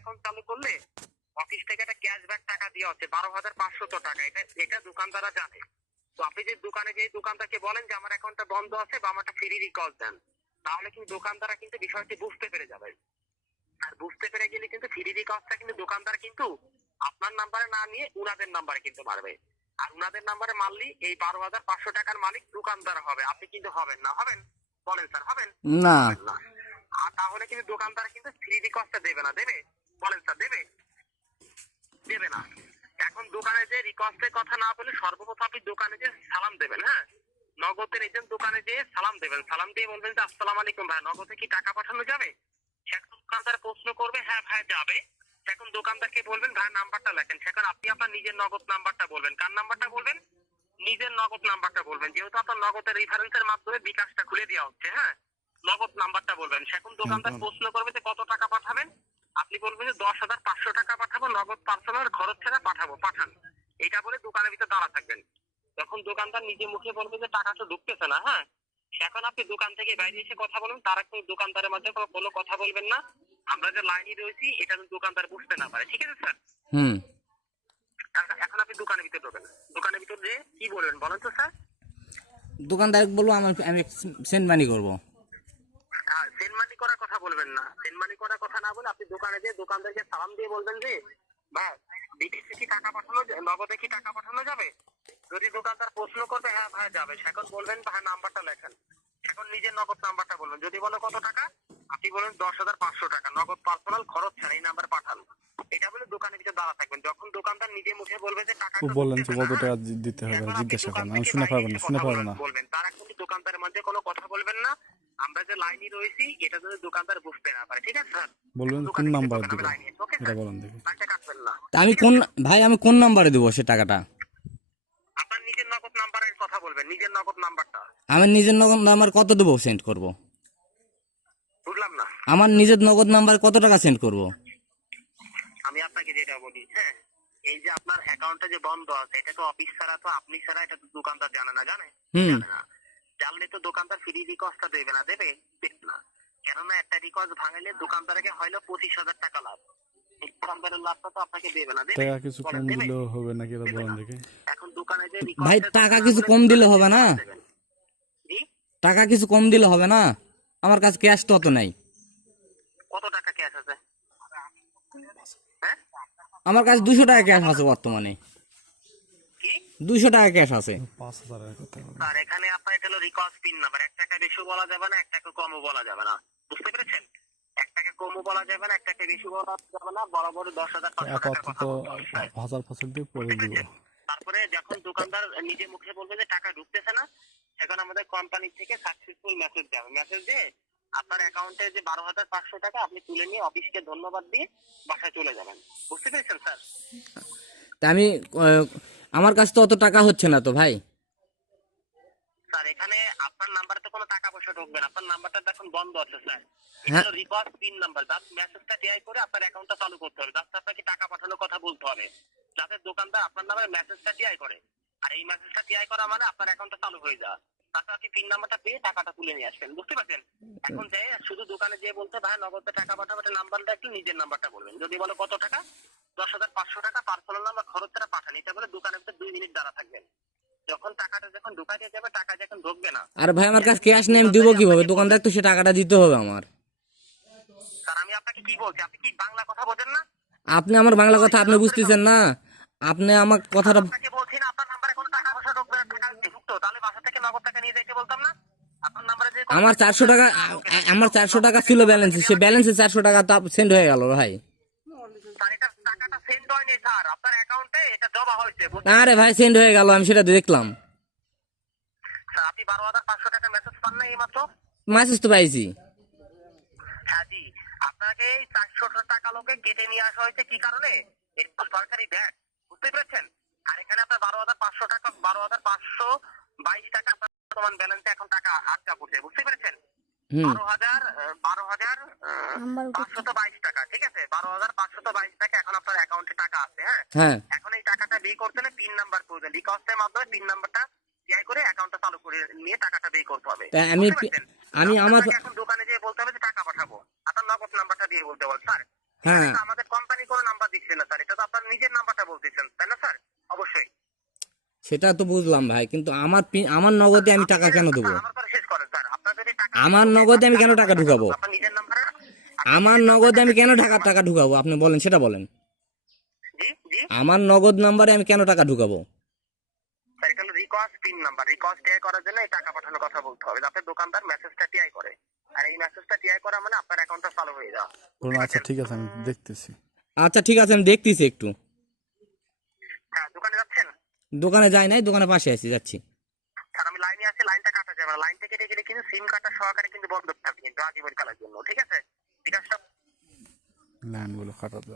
Account চালু করলে office থেকে একটা ক্যাশব্যাক টাকা দেওয়া হচ্ছে বারো হাজার পাঁচশত টাকা। এটা এটা দোকানদাররা জানে। তো আপনি যে দোকানে যে দোকানদারকে বলেন যে আমার অ্যাকাউন্টটা বন্ধ আছে বা আমারটা ফ্রি রিকল দেন তাহলে কিন্তু দোকানদাররা কিন্তু বিষয়টি বুঝতে পেরে যাবে। আর বুঝতে পেরে গেলে কিন্তু ফ্রি রিকলসটা কিন্তু দোকানদার কিন্তু আপনার নাম্বারে না নিয়ে উনাদের নাম্বারে কিন্তু মারবে। আর উনাদের নাম্বারে মারলি এই বারো হাজার পাঁচশো টাকার মালিক দোকানদার হবে। আপনি কিন্তু হবেন না হবেন? বলেন স্যার হবেন? না। আর তাহলে কিন্তু দোকানদার কিন্তু ফ্রি কস্টটা দেবে না দেবে? বলেন স্যার দেবে? দেবে না। এখন দোকানে যে রিকোয়েস্টের কথা না বলে সর্বপ্রথম আপনি দোকানে যে সালাম দেবেন হ্যাঁ? নগদে নিজের দোকানে যে সালাম দেবেন। সালাম দিয়ে বলবেন যে আসসালামু আলাইকুম ভাই নগদে কি টাকা পাঠানো যাবে? সেখন দোকানদার প্রশ্ন করবে হ্যাঁ ভাই যাবে। সেখন দোকানদারকে বলবেন ভাই নাম্বারটা লেখেন। সেখন আপনি আপনার নিজের নগদ নাম্বারটা বলবেন। কার নাম্বারটা বলবেন? নিজের নগদ নাম্বারটা বলবেন। যেহেতু আপনার নগদের রেফারেন্সের মাধ্যমে বিকাশটা খুলে দেওয়া হচ্ছে হ্যাঁ? নগদ নাম্বারটা বলবেন। সেখন দোকানদার প্রশ্ন করবে যে কত টাকা পাঠাবেন? আপনি বলবেন যে দশ হাজার পাঁচশো টাকা পাঠাবো নগদ পার্সোনাল খরচ ছাড়া পাঠাবো পাঠান। এটা বলে দোকানের ভিতরে দাঁড়া থাকবেন। তখন দোকানদার নিজে মুখে বলবে যে টাকা তো ঢুকতেছে না হ্যাঁ? এখন আপনি দোকান থেকে বাইরে এসে কথা বলবেন তারা কিন্তু দোকানদারের মধ্যে কোনো কোনো কথা বলবেন না। আমরা যে লাইনে রয়েছি এটা দোকানদার বুঝতে না পারে ঠিক আছে স্যার? হুম। এখন- আপনি দোকানের ভিতরে ঢোকেন। দোকানের ভিতরে যে কি বলবেন বলেন তো স্যার? দোকানদার বলব আমি সেন্ড মানি করব। সেনমানি করার কথা বলবেন না। সেনমানি করার কথা না বলে আপনি দোকানে যে দোকানদারকে সালাম দিয়ে বলবেন যে ভাই বিদেশে কি টাকা পাঠানো নগদে কি টাকা পাঠানো যাবে? যদি দোকানদার প্রশ্ন করবে হ্যাঁ ভাই যাবে। সেখন বলবেন ভাই নাম্বারটা লেখেন। এখন নিজের নগদ নাম্বারটা বলবেন। যদি বলো কত টাকা আপনি বলেন দশ হাজার পাঁচশো টাকা। নগদ পার্সোনাল খরচ ছাড়া এই নাম্বার পাঠান। এটা বলে দোকানের ভিতরে দাঁড়া থাকবেন। যখন দোকানদার নিজে মুখে বলবে যে টাকা বললেন তো কত টাকা দিতে হবে জিজ্ঞাসা করেন। আমি শুনে পারবেন না শুনে পারব না। বলবেন তারা কিন্তু দোকানদারের মধ্যে কোনো কথা বলবেন না। আমরা যে লাইনে রয়েছি এটা যদি দোকানদার বুঝতে না পারে ঠিক আছে স্যার? বলবেন কোন নাম্বার দিব? আমি এটা বলেন দেখি। লাইনটা কাটবেন না। আমি কোন ভাই আমি কোন নাম্বারে দেবো সে টাকাটা? আপনার নিজের নগদ নাম্বারের কথা বলবেন নিজের নগদ নাম্বারটা আমার নিজের নগদ নাম্বার কত দেবো সেন্ড করব? বুঝলাম না। আমার নিজের নগদ নাম্বার কত টাকা সেন্ড করব? আমি আপনাকে যেটা বলি হ্যাঁ এই যে আপনার অ্যাকাউন্টটা যে বন্ধ আছে এটা তো অফিস ছাড়া তো আপনি ছাড়া এটা তো দোকানদার জানে না জানে? হুম। জানে না। জানলে তো দোকানদার ফ্রি রিকোয়েস্টটা দেবে না দেবে? না। কেননা একটা রিকোয়েস্ট ভাঙলে দোকানদারকে হয়তো পঁচিশ হাজার টাকা লাভ। দোকানদারের লাভটা তো আপনাকে দেবে না দেবে? কিছু কম দিলেও হবে নাকি এটা বলেন দেখি। এখন দোকানে যে ভাই টাকা কিছু কম দিলে হবে না? টাকা কিছু কম দিলে হবে না? আমার কাছে ক্যাশ তো অত নাই। কত টাকা ক্যাশ আছে? হ্যাঁ? আমার কাছে দুশো টাকা ক্যাশ আছে বর্তমানে। দুশো টাকা ক্যাশ আছে। আর এখানে আপনার এটা হলো রিকোয়েস্ট পিন নাম্বার এক টাকা বেশি বলা যাবে না এক টাকা কমও বলা যাবে না। বুঝতে পেরেছেন? এক টাকা কমও বলা যাবে না এক টাকা বেশি বলা যাবে না বরাবর দশ হাজার আপাতত। হাজার পাঁচশো দিয়ে পরে দিব। তারপরে যখন দোকানদার নিজে মুখে বলবে যে টাকা ঢুকতেছে না এখন আমাদের কোম্পানি থেকে সাকসেসফুল মেসেজ যাবে। মেসেজ দিয়ে আপনার অ্যাকাউন্টে যে বারো হাজার পাঁচশো টাকা আপনি তুলে নিয়ে অফিসকে ধন্যবাদ দিয়ে বাসায় চলে যাবেন। বুঝতে পেরেছেন স্যার তা আমি আমার কাছে তো অত টাকা হচ্ছে না তো ভাই। স্যার এখানে আপনার নাম্বারে তো কোনো টাকা পয়সা ঢুকবে না। আপনার নাম্বারটা তো বন্ধ আছে স্যার। হ্যাঁ। এটা রিকোয়েস্ট পিন নাম্বার জাস্ট মেসেজটা টিআই করে আপনার অ্যাকাউন্টটা চালু করতে হবে। জাস্ট আপনাকে টাকা পাঠানোর কথা বলতে হবে। যাতে দোকানদার আপনার নামে মেসেজটা টিআই করে। আর এই মেসেজটা টিআই করা মানে আপনার অ্যাকাউন্টটা চালু হয়ে যাওয়া। তারপর আপনি পিন নাম্বারটা পেয়ে টাকাটা তুলে নিয়ে আসবেন। বুঝতে পারছেন? এখন যে শুধু দোকানে যেয়ে বলতে ভাই নগদে টাকা পাঠাবে নাম্বারটা একটু নিজের নাম্বারটা বলবেন। যদি বলো কত টাকা? দশ হাজার পাঁচশো টাকা পার্সোনাল নাম্বার খরচ ছাড়া পাঠান এটা বলে দোকানের ভিতরে দুই মিনিট দাঁড়া থাকবেন। যখন টাকাটা যখন যাবে টাকা যখন ঢুকবে না। আর ভাই আমার কাছে ক্যাশ নেই আমি দিব কীভাবে? দোকানদার তো সে টাকাটা দিতে হবে আমার। স্যার আমি আপনাকে কি বলছি? আপনি কি বাংলা কথা বোঝেন না? আপনি আমার বাংলা কথা আপনি বুঝতেছেন না? আপনি আমার কথাটা আপনাকে বলছি না আপনার নাম্বারে কোনো টাকা পয়সা ঢুকবে না টাকা ঢুকতো। তাহলে বাসা থেকে নগদ টাকা নিয়ে যাইতে বলতাম না? আপনার নাম্বারে আমার চারশো টাকা আমার চারশো টাকা ছিল ব্যালেন্স সে ব্যালেন্সে চারশো টাকা তো সেন্ড হয়ে গেল ভাই স্যার এটা টাকাটা সেন্ড হয়নি স্যার আপনার অ্যাকাউন্টে এটা জমা হয়েছে বুঝতে- না রে ভাই সেন্ড হয়ে গেল আমি সেটা দেখলাম। আপনি বারো হাজার পাঁচশো টাকা মেসেজ পান না এই মেসেজ তো পাইছি। হ্যাঁ জি আপনাকে এই চারশো টাকা লোকে কেটে নিয়ে আসা হয়েছে কি কারণে? সরকারি ব্যাগ বুঝতে পেরেছেন? আর এখানে আপনার বারো হাজার পাঁচশো টাকা বারো হাজার পাঁচশো বাইশ টাকা বর্তমান ব্যালেন্সে এখন টাকা আটকা পড়ছে বুঝতে পেরেছেন? বারো হাজার বারো হাজার পাঁচশত বাইশ টাকা ঠিক আছে? বারো হাজার পাঁচশত বাইশ টাকা এখন আপনার অ্যাকাউন্টে টাকা আছে হ্যাঁ? হ্যাঁ। এখন এই টাকাটা বে করতে হলে পিন নাম্বার প্রয়োজন। রিকোয়েস্টের মাধ্যমে পিন নাম্বারটা সিআই করে অ্যাকাউন্টটা চালু করে নিয়ে টাকাটা বে করতে হবে। তা আমি আমার এখন দোকানে যেয়ে বলতে হবে যে টাকা পাঠাবো। আপনার নগদ নাম্বারটা দিয়ে বলতে বল স্যার হ্যাঁ। আমাদের নিজের নাম্বারটা বলতেছেন তাই না স্যার অবশ্যই। সেটা তো বুঝলাম ভাই কিন্তু আমার আমার নগদে আমি টাকা কেন দেবো? আমার নগদে আমি কেন টাকা ঢুকাবো? আপনার নিজের নাম্বারে? আমার নগদে আমি কেন টাকা টাকা ঢুকাবো? আপনি বলেন সেটা বলেন। জি জি। আমার নগদ নাম্বারে আমি কেন টাকা ঢুকাবো? স্যার এটা রিকোয়েস্ট পিন নাম্বার রিকোয়েস্ট টিআই করার জন্য এই টাকা পাঠানোর কথা বলতে হবে যাতে দোকানদার মেসেজটা টিআই করে। আর এই মেসেজটা টিআই করা মানে আপনার অ্যাকাউন্টটা চালু হয়ে যাওয়া। আচ্ছা ঠিক আছে আমি দেখতেছি। আচ্ছা ঠিক আছে আমি দেখতেছি একটু। হ্যাঁ দোকানে যাচ্ছেন? দোকানে যাই নাই দোকানে পাশে আছি যাচ্ছি স্যার আমি লাইনে আছি কাটা যাবে লাইনটা কেটে গেলে কিন্তু সিম কার্ডটা সহকারে কিন্তু বন্ধ থাকবে কিন্তু আজীবন কালের জন্য, ঠিক আছে? বিকাশটা লাইনগুলো জন্য